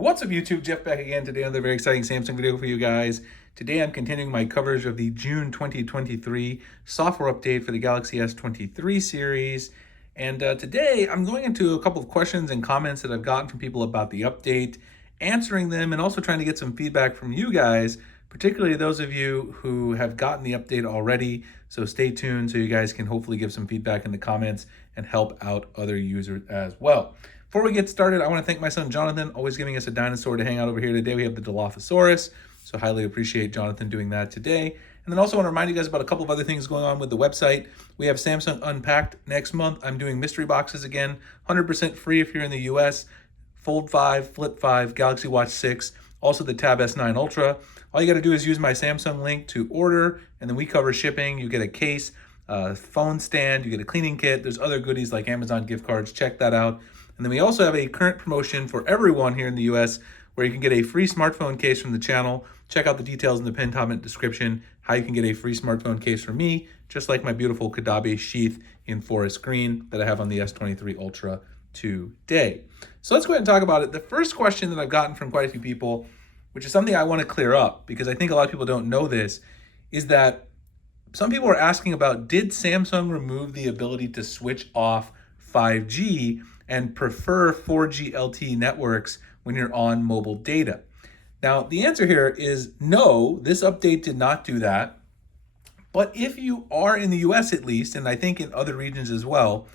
What's up YouTube, Jeff back again. Today another very exciting Samsung video for you guys. Today I'm continuing my coverage of the June 2023 software update for the Galaxy S23 series. And today I'm going into a couple of questions and comments that I've gotten from people about the update, answering them, and also trying to get some feedback from you guys, particularly those of you who have gotten the update already. So stay tuned so you guys can hopefully give some feedback in the comments and help out other users as well. Before we get started, I want to thank my son Jonathan, always giving us a dinosaur to hang out over here. Today we have the Dilophosaurus, so highly appreciate Jonathan doing that today. And then also want to remind you guys about a couple of other things going on with the website. We have Samsung Unpacked next month. I'm doing mystery boxes again, 100% free if you're in the US. Fold 5, Flip 5, Galaxy Watch 6, also the Tab S9 Ultra. All you got to do is use my Samsung link to order, and then we cover shipping. You get a case, a phone stand, you get a cleaning kit. There's other goodies like Amazon gift cards. Check that out. And then we also have a current promotion for everyone here in the US where you can get a free smartphone case from the channel. Check out the details in the pinned comment description, how you can get a free smartphone case from me, just like my beautiful Kadabe sheath in forest green that I have on the S23 Ultra today. So let's go ahead and talk about it. The first question that I've gotten from quite a few people, which is something I want to clear up because I think a lot of people don't know this, is that some people are asking about, did Samsung remove the ability to switch off 5G and prefer 4G LTE networks when you're on mobile data? Now, the answer here is no, this update did not do that. But if you are in the US at least, and I think in other regions as well,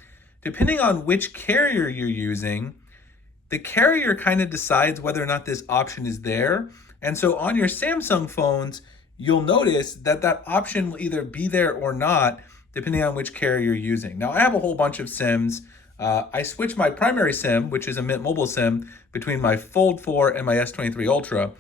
depending on which carrier you're using, the carrier kind of decides whether or not this option is there. And so on your Samsung phones, you'll notice that that option will either be there or not, depending on which carrier you're using. Now, I have a whole bunch of SIMs. I switched my primary SIM, which is a Mint Mobile SIM, between my Fold 4 and my S23 Ultra.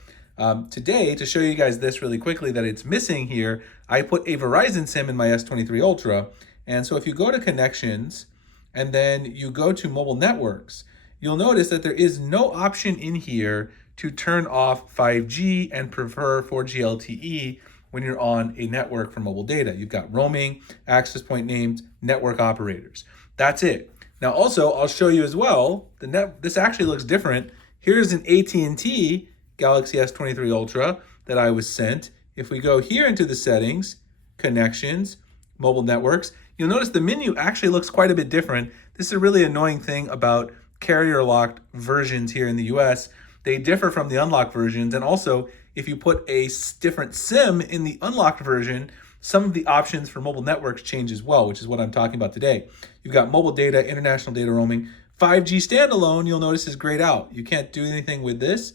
Today, to show you guys this really quickly that it's missing here, I put a Verizon SIM in my S23 Ultra. And so if you go to connections and then you go to mobile networks, you'll notice that there is no option in here to turn off 5G and prefer 4G LTE when you're on a network for mobile data. You've got roaming, access point names, network operators. That's it. Now also, I'll show you as well, this actually looks different. Here's an AT&T Galaxy S23 Ultra that I was sent. If we go here into the settings, connections, mobile networks, you'll notice the menu actually looks quite a bit different. This is a really annoying thing about carrier locked versions here in the US. They differ from the unlocked versions. And also, if you put a different SIM in the unlocked version, some of the options for mobile networks change as well, which is what I'm talking about today. You've got mobile data, international data roaming. 5G standalone, you'll notice, is grayed out. You can't do anything with this.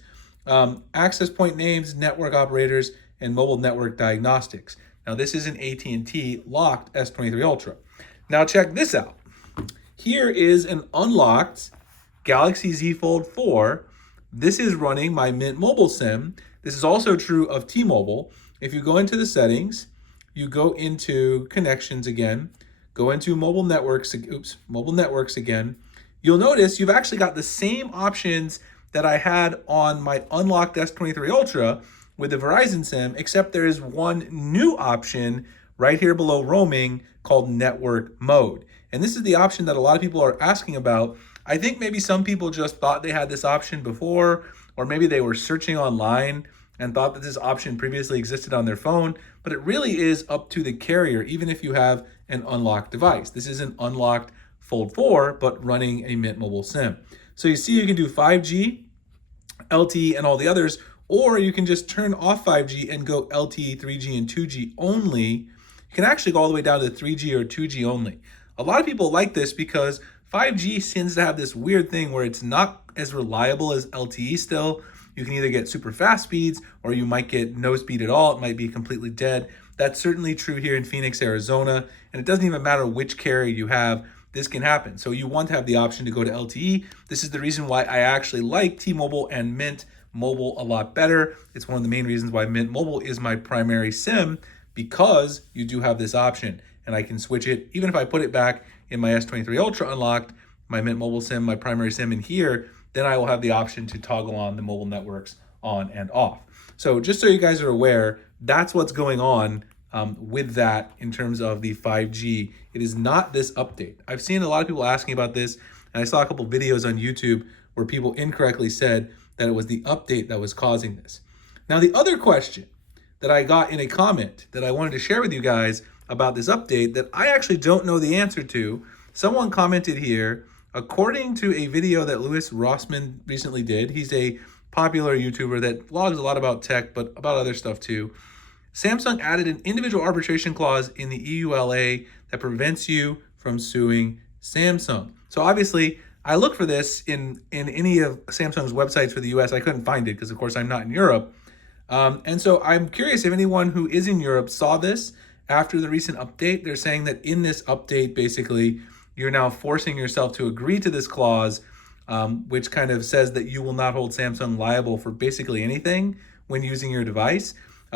Access point names, network operators, and mobile network diagnostics. Now, this is an AT&T locked S23 Ultra. Now, check this out. Here is an unlocked Galaxy Z Fold 4. This is running my Mint Mobile SIM. This is also true of T-Mobile. If you go into the settings, you go into connections again, go into mobile networks again, you'll notice you've actually got the same options that I had on my unlocked S23 Ultra with the Verizon SIM, except there is one new option right here below roaming called network mode. And this is the option that a lot of people are asking about. I think maybe some people just thought they had this option before, or maybe they were searching online and thought that this option previously existed on their phone, but it really is up to the carrier, even if you have an unlocked device. This is an unlocked Fold 4, but running a Mint Mobile SIM. So you see you can do 5G, LTE, and all the others, or you can just turn off 5G and go LTE, 3G, and 2G only. You can actually go all the way down to 3G or 2G only. A lot of people like this because 5G tends to have this weird thing where it's not as reliable as LTE still. You can either get super fast speeds or you might get no speed at all. It might be completely dead. That's certainly true here in Phoenix, Arizona. And it doesn't even matter which carrier you have, this can happen. So you want to have the option to go to LTE. This is the reason why I actually like T-Mobile and Mint Mobile a lot better. It's one of the main reasons why Mint Mobile is my primary SIM, because you do have this option. And I can switch it, even if I put it back in my S23 Ultra unlocked, my Mint Mobile SIM, my primary SIM in here, then I will have the option to toggle on the mobile networks on and off. So just so you guys are aware, that's what's going on with that in terms of the 5G. It is not this update. I've seen a lot of people asking about this, and I saw a couple videos on YouTube where people incorrectly said that it was the update that was causing this. Now, the other question that I got in a comment that I wanted to share with you guys about this update that I actually don't know the answer to, someone commented here, according to a video that Louis Rossmann recently did, he's a popular YouTuber that vlogs a lot about tech, but about other stuff too. Samsung added an individual arbitration clause in the EULA that prevents you from suing Samsung. So obviously, I looked for this in any of Samsung's websites for the US. I couldn't find it because, of course, I'm not in Europe. And so I'm curious if anyone who is in Europe saw this after the recent update. They're saying that in this update, basically, you're now forcing yourself to agree to this clause, which kind of says that you will not hold Samsung liable for basically anything when using your device.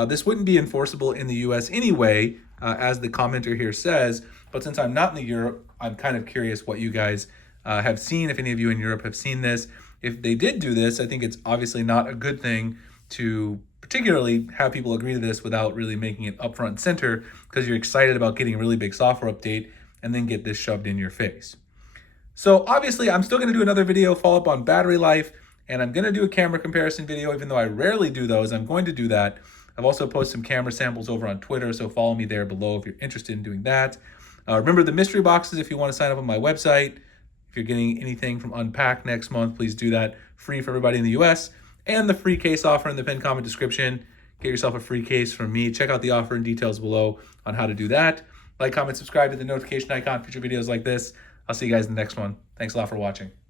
This wouldn't be enforceable in the US anyway, as the commenter here says, but since I'm not in Europe, I'm kind of curious what you guys have seen, if any of you in Europe have seen this. If they did do this, I think it's obviously not a good thing to particularly have people agree to this without really making it upfront and center, because you're excited about getting a really big software update and then get this shoved in your face. So obviously, I'm still going to do another video follow up on battery life, and I'm going to do a camera comparison video, even though I rarely do those. I'm going to do that. I've also posted some camera samples over on Twitter, so follow me there below if you're interested in doing that. Remember the mystery boxes if you want to sign up on my website. If you're getting anything from Unpack next month, please do that. Free for everybody in the US. And the free case offer in the pinned comment description. Get yourself a free case from me. Check out the offer and details below on how to do that. Like, comment, subscribe to the notification icon for future videos like this. I'll see you guys in the next one. Thanks a lot for watching.